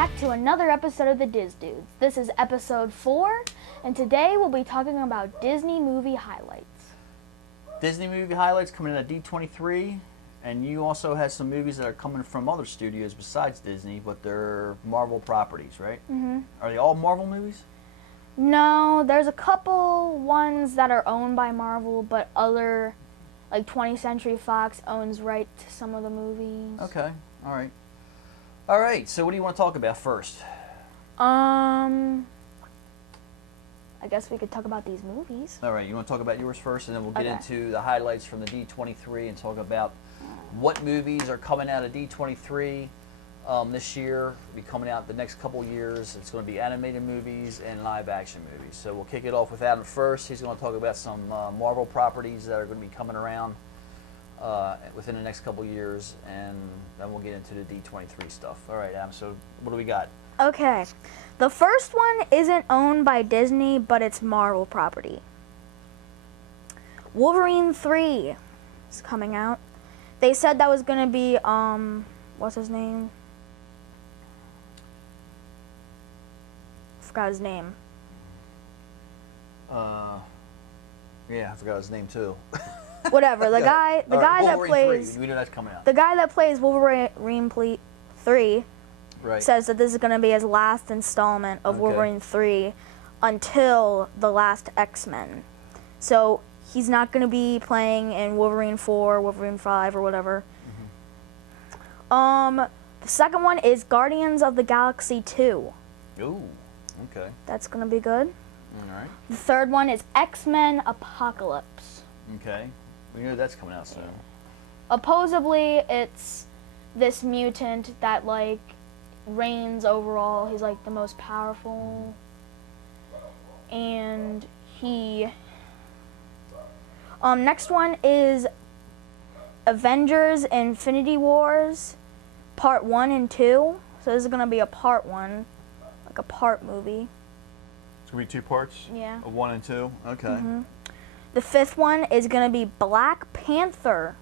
back to another episode of the Diz Dudes. This is episode 4, and today we'll be talking about Disney movie highlights. Disney movie highlights coming in at D23, and you also have some movies that are coming from other studios besides Disney, but they're Marvel properties, right? Mm-hmm. Are they all Marvel movies? No, there's a couple ones that are owned by Marvel, but other, like 20th Century Fox owns right to some of the movies. Okay, all right. All right, so what do you want to talk about first? I guess we could talk about these movies. All right, you want to talk about yours first, and then we'll get Okay. into the highlights from the D23 and talk about what movies are coming out of D23 this year, be coming out the next couple years. It's going to be animated movies and live action movies. So we'll kick it off with Adam first. He's going to talk about some Marvel properties that are going to be coming around within the next couple years, and then we'll get into the D23 stuff. All right, Adam, so what do we got? Okay, the first one isn't owned by Disney, but it's Marvel property. Wolverine 3 is coming out. They said that was going to be, what's his name? Forgot his name. Yeah, I forgot his name too. Whatever, the guy that Wolverine plays 3. We know that's coming out. the guy that plays Wolverine 3 Right. says that this is going to be his last installment of Okay. Wolverine 3 until the last X-Men. So he's not going to be playing in Wolverine 4, Wolverine 5, or whatever. Mm-hmm. The second one is Guardians of the Galaxy 2. Ooh, okay. That's going to be good. All right. The third one is X-Men Apocalypse. Okay. We know that's coming out soon. Supposedly, it's this mutant that, like, reigns overall. He's, like, the most powerful. And he... next one is Avengers Infinity Wars Part 1 and 2. So this is going to be a Part 1, like a part movie. It's going to be 2 parts? Yeah. 1 and 2? Okay. Mm-hmm. The fifth one is going to be Black Panther.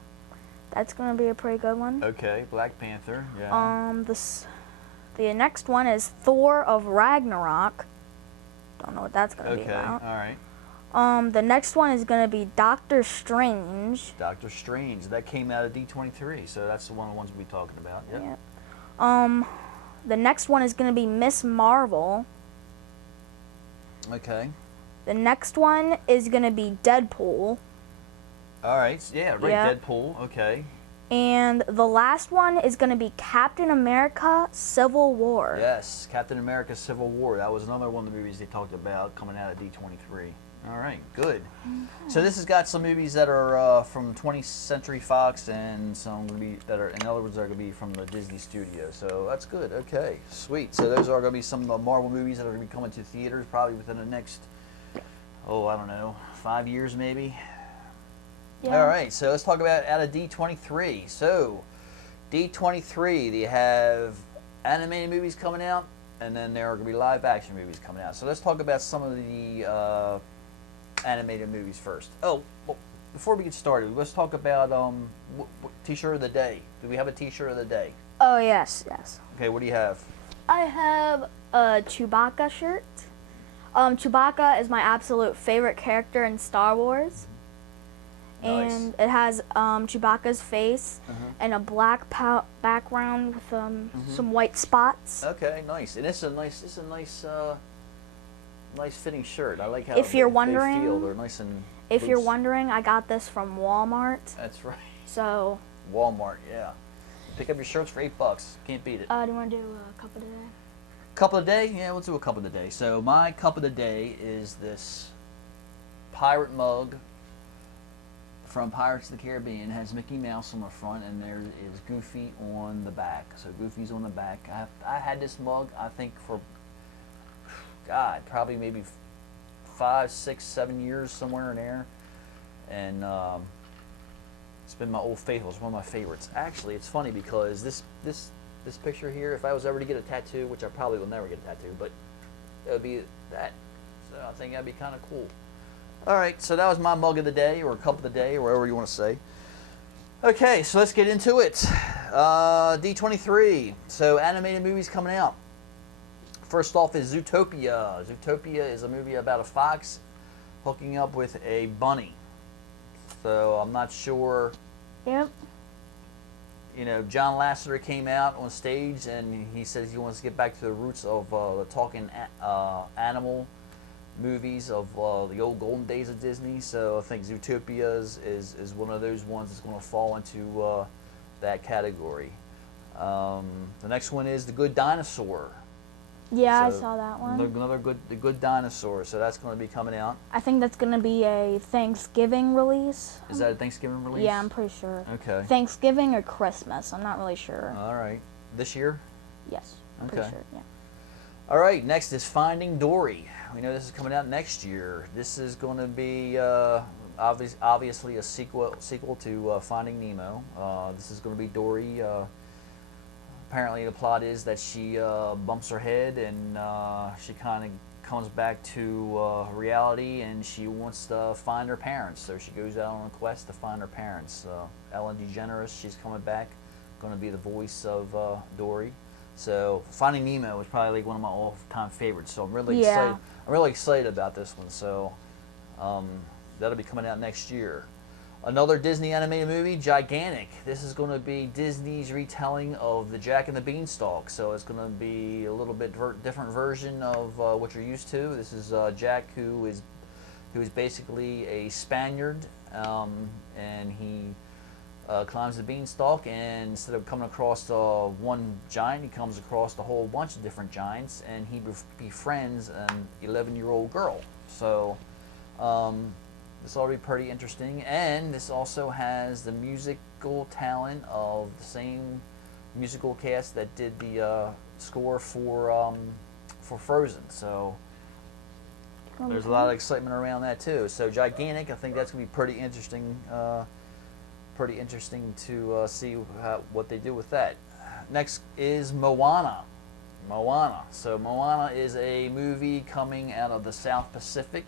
That's going to be a pretty good one. Okay, Black Panther, yeah. The next one is Thor of Ragnarok. Don't know what that's going to be Okay, about. all right. The next one is going to be Doctor Strange. Doctor Strange, that came out of D23, so that's one of the ones we'll be talking about. Yep. Yeah. The next one is going to be Miss Marvel. Okay. The next one is going to be Deadpool. All right, yeah, right, Yeah. Deadpool, okay. And the last one is going to be Captain America Civil War. Yes, Captain America Civil War. That was another one of the movies they talked about coming out of D23. All right, good. So this has got some movies that are from 20th Century Fox and some that are, in other words, are going to be from the Disney studio. So that's good. Okay, sweet. So those are going to be some Marvel movies that are going to be coming to theaters probably within the next, I don't know, 5 years maybe. Yeah. All right, so let's talk about out of D23. So D23, they have animated movies coming out, and then there are going to be live action movies coming out. So let's talk about some of the animated movies first. Oh, well, before we get started, let's talk about T-shirt of the day. Do we have a T-shirt of the day? Oh, yes. Okay, what do you have? I have a Chewbacca shirt. Chewbacca is my absolute favorite character in Star Wars. Nice. And it has Chewbacca's face and a black background with some white spots. Okay, nice. And it's a nice fitting shirt. I like how If you're they wondering- feel. They're nice and If you're loose. wondering, I got this from Walmart. That's right. So, Walmart, yeah. Pick up your shirts for $8. Can't beat it. do you want to do a couple today? Cup of the day? Yeah, we'll do a cup of the day. So my cup of the day is this pirate mug from Pirates of the Caribbean. It has Mickey Mouse on the front, and there is Goofy on the back. So Goofy's on the back. I had this mug, I think, for, God, probably maybe 5, 6, 7 years, somewhere in there. And it's been my old faithful. It's one of my favorites. Actually, it's funny because this picture here, if I was ever to get a tattoo, which I probably will never get a tattoo, but it would be that. So I think that'd be kind of cool. All right, so that was my mug of the day, or cup of the day, or whatever you want to say. Okay, so let's get into it. D23. So animated movies coming out. First off is Zootopia. Zootopia is a movie about a fox hooking up with a bunny. So I'm not sure. Yep. You know, John Lasseter came out on stage and he says he wants to get back to the roots of the talking animal movies of the old golden days of Disney. So I think Zootopia is one of those ones that's going to fall into that category. The next one is The Good Dinosaur. Yeah, So I saw that one. Another The Good Dinosaur. So that's going to be coming out. I think that's going to be a Thanksgiving release. Is that a Thanksgiving release? Yeah, I'm pretty sure. Okay. Thanksgiving or Christmas. I'm not really sure. All right. This year? Yes. Okay. Pretty sure, yeah. All right. Next is Finding Dory. We know this is coming out next year. This is going to be obviously a sequel to Finding Nemo. This is going to be Dory. Apparently the plot is that she bumps her head and she kind of comes back to reality and she wants to find her parents. So she goes out on a quest to find her parents. Ellen DeGeneres, she's coming back, going to be the voice of Dory. So Finding Nemo is probably like one of my all-time favorites. So I'm really excited. I'm really excited about this one. So that'll be coming out next year. Another Disney animated movie, Gigantic. This is going to be Disney's retelling of the Jack and the Beanstalk. So it's going to be a little bit different version of what you're used to. This is Jack, who is basically a Spaniard, and he climbs the beanstalk. And instead of coming across one giant, he comes across a whole bunch of different giants, and he befriends an 11-year-old girl. So. This ought to be pretty interesting, and this also has the musical talent of the same musical cast that did the score for Frozen. So there's a lot of excitement around that too. So Gigantic, I think that's going to be pretty interesting. Pretty interesting to see what they do with that. Next is Moana. Moana. So Moana is a movie coming out of the South Pacific.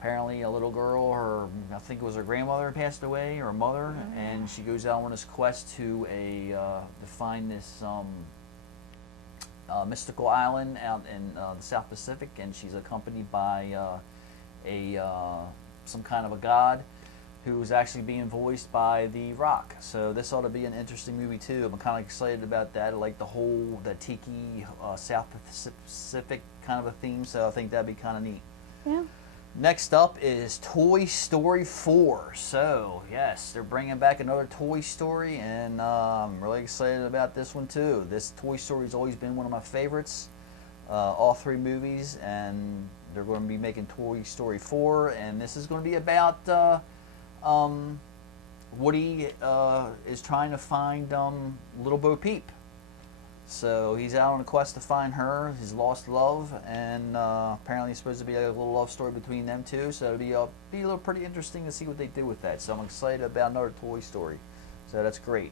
Apparently a little girl, I think it was her grandmother passed away, or her mother, and she goes out on this quest to find this mystical island out in the South Pacific, and she's accompanied by some kind of a god who's actually being voiced by The Rock. So this ought to be an interesting movie too. I'm kind of excited about that. I like the tiki South Pacific kind of a theme, so I think that'd be kind of neat. Yeah. Next up is Toy Story 4. So, yes, they're bringing back another Toy Story, and I'm really excited about this one too. This Toy Story has always been one of my favorites, all three movies, and they're going to be making Toy Story 4, and this is going to be about Woody is trying to find Little Bo Peep. So he's out on a quest to find her, his lost love, and apparently it's supposed to be a little love story between them two. So it'll be a little pretty interesting to see what they do with that. So I'm excited about another Toy Story. So that's great.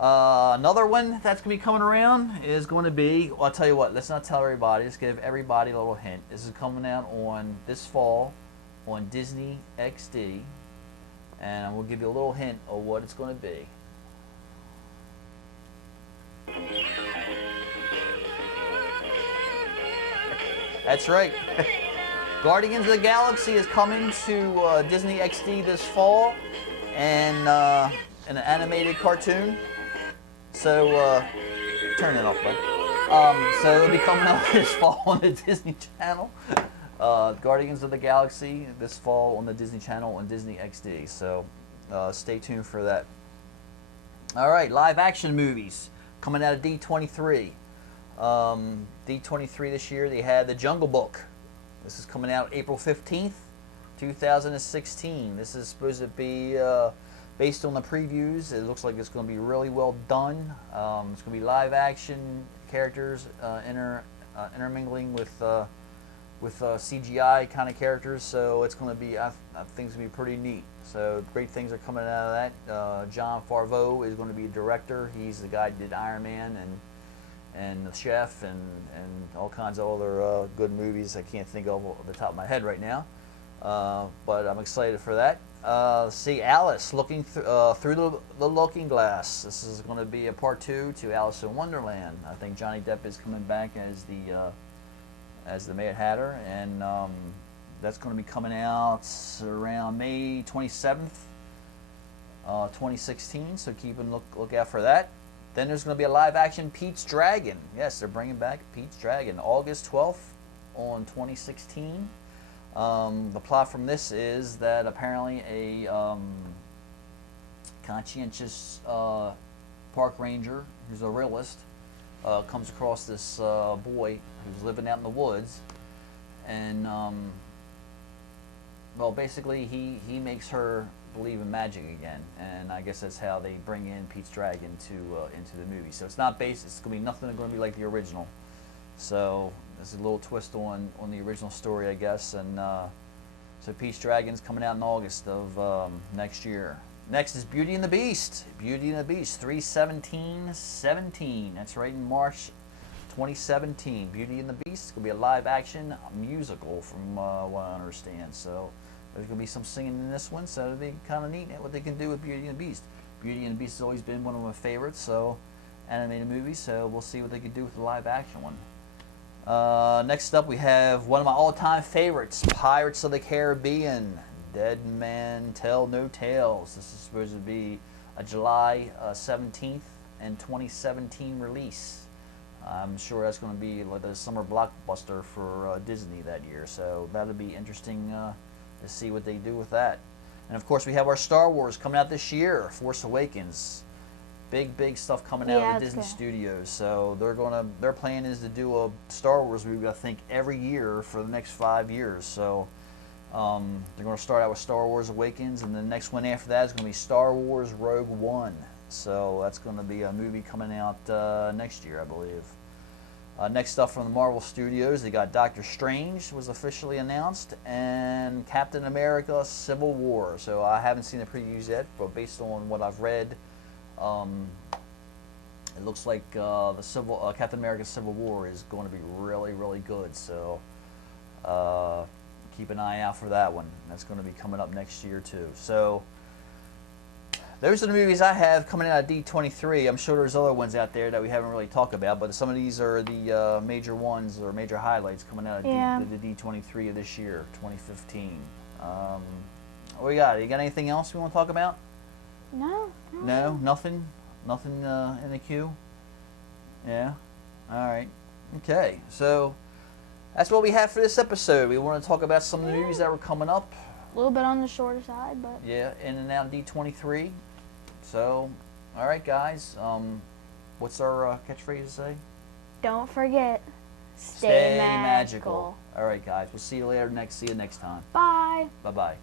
Another one that's going to be coming around is going to be, well, I'll tell you what, let's not tell everybody, let's give everybody a little hint. This is coming out on this fall on Disney XD, and we'll give you a little hint of what it's going to be. That's right. Guardians of the Galaxy is coming to Disney XD this fall, and an animated cartoon. So turn it off, bud. So it'll be coming out this fall on the Disney Channel. Guardians of the Galaxy this fall on the Disney Channel on Disney XD. So stay tuned for that. All right, live action movies coming out of D23. D23 this year, they had The Jungle Book. This is coming out April 15th, 2016. This is supposed to be based on the previews. It looks like it's going to be really well done. It's going to be live action characters intermingling with CGI kind of characters. So it's going to be, I think it's going to be pretty neat. So great things are coming out of that. Jon Favreau is going to be the director. He's the guy who did Iron Man and The Chef and all kinds of other good movies I can't think of off the top of my head right now. But I'm excited for that. See Alice looking through the looking glass. This is going to be a part 2 to Alice in Wonderland. I think Johnny Depp is coming back as the Mad Hatter, and that's going to be coming out around May 27th, 2016. So keep a look out for that. Then there's going to be a live action Pete's Dragon. Yes, they're bringing back Pete's Dragon, August 12th on 2016. The plot from this is that apparently a conscientious park ranger, who's a realist, comes across this boy who's living out in the woods, and well, basically he makes her believe in magic again, and I guess that's how they bring in Pete's Dragon into the movie. So it's not based; it's gonna be nothing going to be like the original. So there's a little twist on the original story, I guess, and so Pete's Dragon's coming out in August of next year. Next is Beauty and the Beast. Beauty and the Beast, 3/17/17. That's right, in March 2017. Beauty and the Beast. It's going to be a live action musical from what I understand. So there's going to be some singing in this one, so it'll be kind of neat what they can do with Beauty and the Beast. Beauty and the Beast has always been one of my favorites, so animated movies, so we'll see what they can do with the live action one. Next up, we have one of my all-time favorites, Pirates of the Caribbean. Dead Man Tell No Tales. This is supposed to be a July 17th and 2017 release. I'm sure that's going to be like a summer blockbuster for Disney that year, so that'll be interesting to see what they do with that. And of course, we have our Star Wars coming out this year, Force Awakens. Big stuff coming out of the Disney Studios. So their plan is to do a Star Wars movie, I think, every year for the next 5 years. So they're going to start out with Star Wars Awakens, and the next one after that is going to be Star Wars Rogue One. So that's going to be a movie coming out next year, I believe. Next up from the Marvel Studios, they got Doctor Strange was officially announced, and Captain America Civil War. So I haven't seen the previews yet, but based on what I've read, it looks like the Captain America Civil War is going to be really good. So keep an eye out for that one. That's going to be coming up next year too. So those are the movies I have coming out of D23. I'm sure there's other ones out there that we haven't really talked about, but some of these are the major ones or major highlights coming out of the D23 of this year, 2015. What we got? You got anything else we want to talk about? No. No, nothing in the queue. Yeah. All right. Okay. So that's what we have for this episode. We want to talk about some of the movies that were coming up. A little bit on the shorter side, but yeah, in and out of D23. So, all right, guys. What's our catchphrase to say? don't forget, stay magical. All right, guys. We'll see you later. See you next time. Bye. Bye-bye.